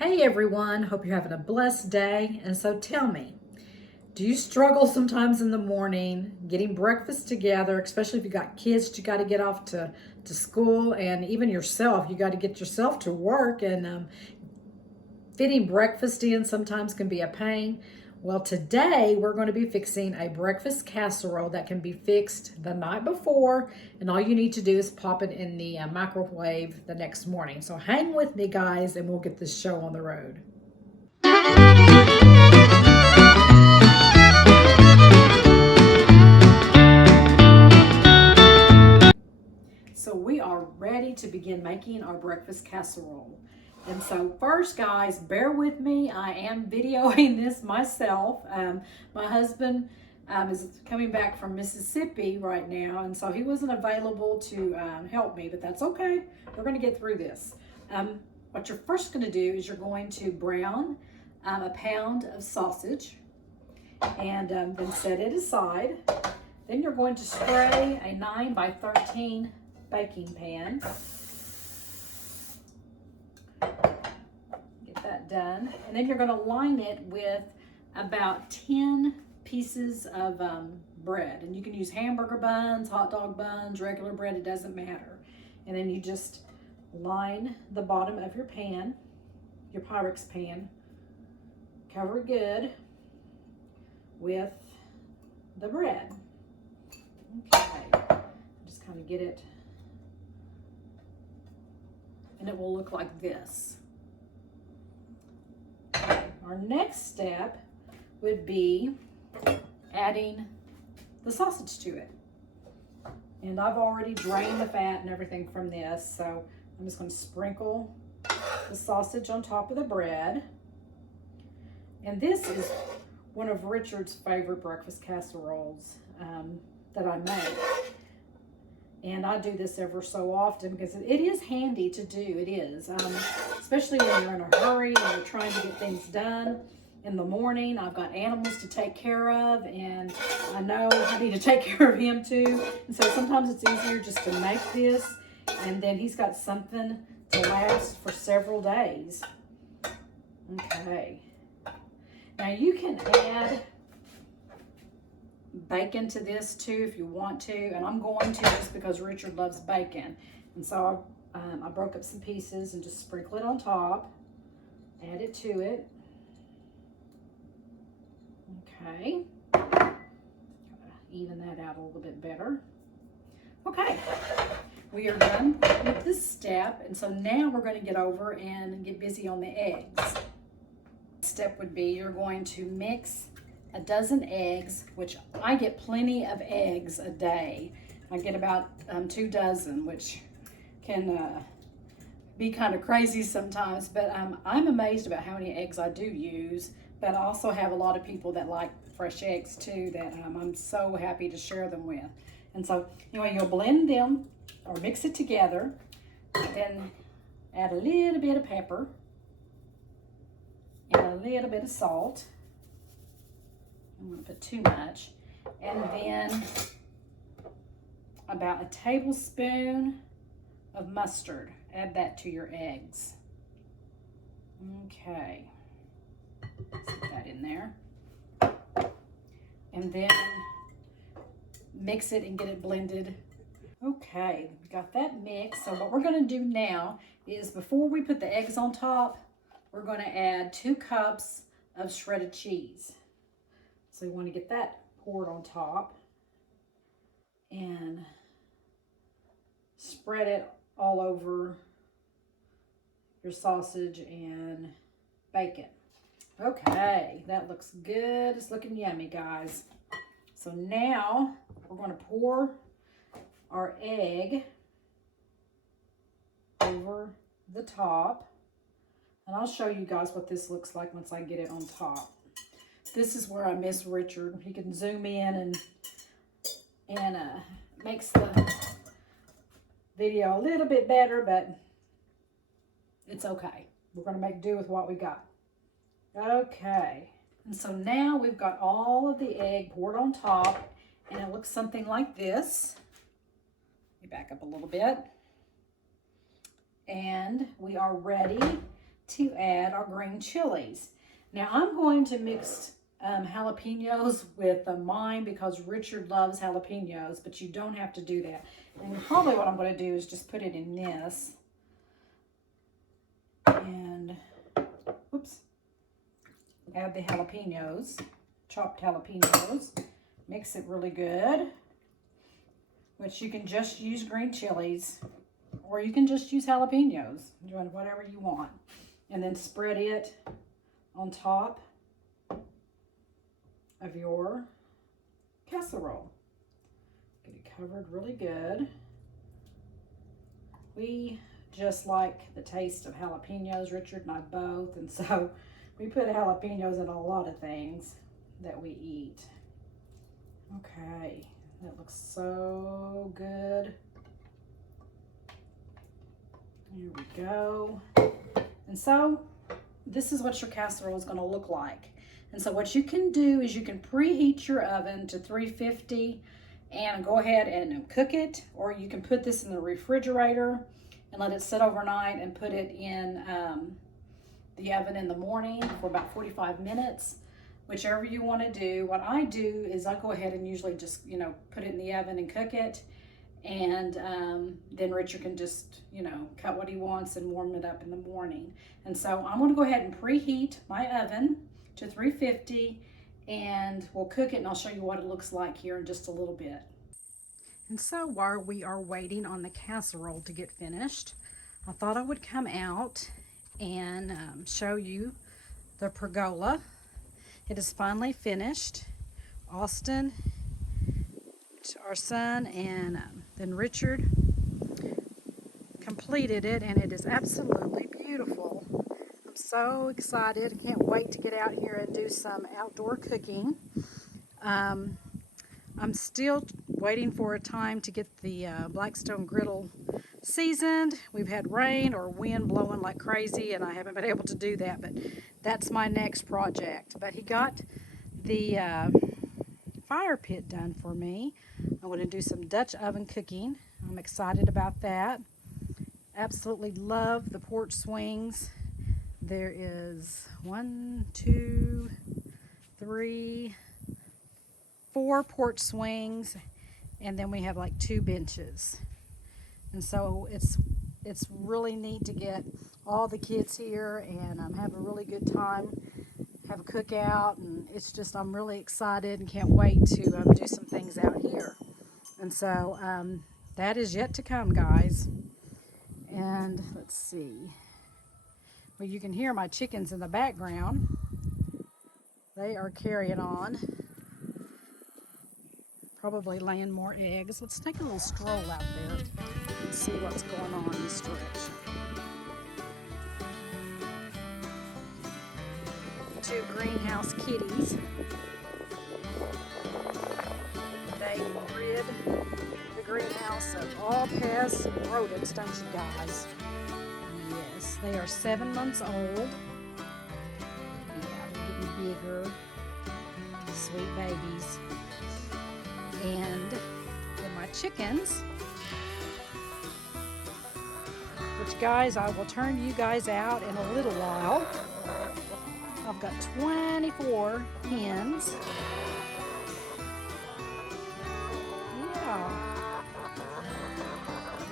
Hey everyone, hope you're having a blessed day. And so tell me, do you struggle sometimes in the morning getting breakfast together, especially if you got kids you got to get off to school, and even yourself, you got to get yourself to work, and fitting breakfast in sometimes can be a pain. Well, today we're going to be fixing a breakfast casserole that can be fixed the night before, and all you need to do is pop it in the microwave the next morning. So hang with me, guys, and we'll get this show on the road. So we are ready to begin making our breakfast casserole. And so first, guys, bear with me. I am videoing this myself. My husband is coming back from Mississippi right now, and so he wasn't available to help me, but that's okay. We're going to get through this. What you're first going to do is you're going to brown a pound of sausage and then set it aside. Then you're going to spray a 9 by 13 baking pan. Get that done. And then you're going to line it with about 10 pieces of bread. And you can use hamburger buns, hot dog buns, regular bread, it doesn't matter. And then you just line the bottom of your pan, your Pyrex pan, cover it good with the bread. Okay, just kind of get it, and it will look like this. Okay, our next step would be adding the sausage to it. And I've already drained the fat and everything from this, so I'm just going to sprinkle the sausage on top of the bread. And this is one of Richard's favorite breakfast casseroles that I make. And I do this ever so often because it is handy to do. It is, especially when you're in a hurry and you're trying to get things done in the morning. I've got animals to take care of, and I know I need to take care of him too. And so sometimes it's easier just to make this, and then he's got something to last for several days. Okay. Now you can add bacon to this too if you want to, and I'm going to just because Richard loves bacon. And so I broke up some pieces and just sprinkle it on top, add it to it. Okay, even that out a little bit better. Okay, we are done with this step, and so now we're going to get over and get busy on the eggs. Step would be you're going to mix a dozen eggs, which I get plenty of eggs a day. I get about 2 dozen, which can be kind of crazy sometimes, but I'm amazed about how many eggs I do use. But I also have a lot of people that like fresh eggs too that I'm so happy to share them with. And so anyway, you'll blend them or mix it together, then add a little bit of pepper and a little bit of salt. I'm going to put too much. And then about a tablespoon of mustard. Add that to your eggs. Okay. Put that in there. And then mix it and get it blended. Okay, got that mixed. So what we're going to do now is before we put the eggs on top, we're going to add 2 cups of shredded cheese. So you want to get that poured on top and spread it all over your sausage and bacon. Okay, that looks good. It's looking yummy, guys. So now we're going to pour our egg over the top. And I'll show you guys what this looks like once I get it on top. This is where I miss Richard. He can zoom in and makes the video a little bit better, but it's okay. We're going to make do with what we got. Okay, and so now we've got all of the egg poured on top, and it looks something like this. Let me back up a little bit. And we are ready to add our green chilies. Now I'm going to mix jalapenos with mine because Richard loves jalapenos, but you don't have to do that. And probably what I'm going to do is just put it in this. And, oops, add the jalapenos, chopped jalapenos. Mix it really good, which you can just use green chilies or you can just use jalapenos, doing whatever you want. And then spread it on top of your casserole. Get it covered really good. We just like the taste of jalapenos, Richard and I both, and so we put jalapenos in a lot of things that we eat. Okay, that looks so good. Here we go. And so this is what your casserole is going to look like. And so what you can do is you can preheat your oven to 350 and go ahead and cook it, or you can put this in the refrigerator and let it sit overnight and put it in the oven in the morning for about 45 minutes, whichever you want to do. What I do is I go ahead and usually just, put it in the oven and cook it. And then Richard can just, cut what he wants and warm it up in the morning. And so I'm going to go ahead and preheat my oven to 350 and we'll cook it, and I'll show you what it looks like here in just a little bit. And so while we are waiting on the casserole to get finished, I thought I would come out and show you the pergola. It is finally finished. Austin, our son, and then Richard completed it, and it is absolutely beautiful. I'm so excited. I can't wait to get out here and do some outdoor cooking. I'm still waiting for a time to get the Blackstone griddle seasoned. We've had rain or wind blowing like crazy, and I haven't been able to do that, but that's my next project. But he got the fire pit done for me. I'm going to do some Dutch oven cooking. I'm excited about that. Absolutely love the porch swings. There is 1, 2, 3, 4 porch swings, and then we have like 2 benches. And so it's really neat to get all the kids here and have a really good time, have a cookout, and it's just, I'm really excited and can't wait to do some things out here. And so that is yet to come, guys. And let's see. Well, you can hear my chickens in the background. They are carrying on. Probably laying more eggs. Let's take a little stroll out there and see what's going on in this stretch. 2 greenhouse kitties. They rid the greenhouse of all pests and rodents, don't you guys? Yes, they are 7 months old. Yeah, they're getting bigger. Sweet babies. And then my chickens, which, guys, I will turn you guys out in a little while. I've got 24 hens. Yeah.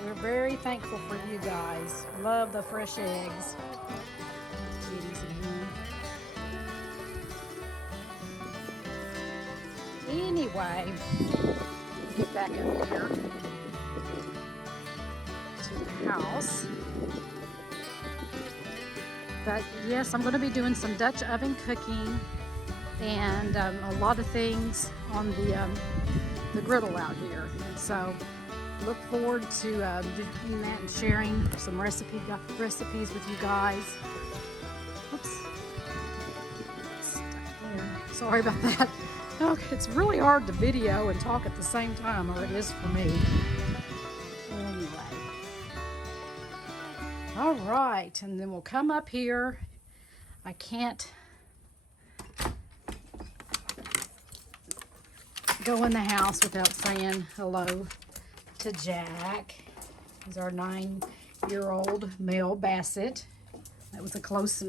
We're very thankful for you guys. Love the fresh eggs. Kitties again. Anyway, get back up here to the house. But yes, I'm going to be doing some Dutch oven cooking and a lot of things on the griddle out here. And so look forward to doing that and sharing some recipes with you guys. Oops. Stuck there. Sorry about that. Okay, it's really hard to video and talk at the same time, or it is for me. Anyway. All right, and then we'll come up here. I can't go in the house without saying hello to Jack. He's our 9-year-old male Basset. That was a close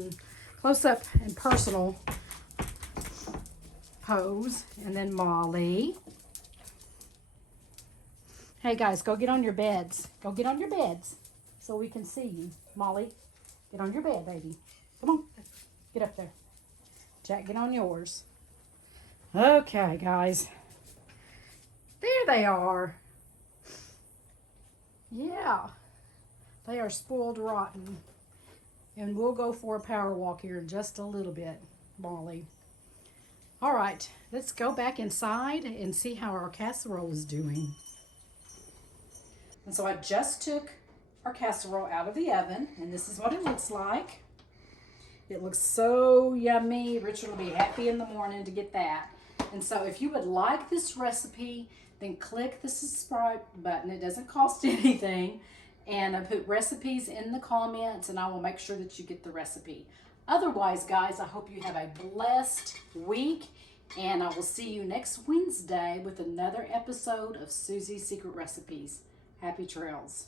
up and personal pose. And then Molly. Hey guys, go get on your beds. Go get on your beds so we can see you. Molly, get on your bed, baby. Come on, get up there. Jack, get on yours. Okay, guys. There they are. Yeah, they are spoiled rotten. And we'll go for a power walk here in just a little bit, Molly. All right, let's go back inside and see how our casserole is doing. And so I just took our casserole out of the oven, and this is what it looks like. It looks so yummy. Richard will be happy in the morning to get that. And so if you would like this recipe, then click the subscribe button. It doesn't cost anything. And I put recipes in the comments, and I will make sure that you get the recipe. Otherwise, guys, I hope you have a blessed week, and I will see you next Wednesday with another episode of Susie's Secret Recipes. Happy trails.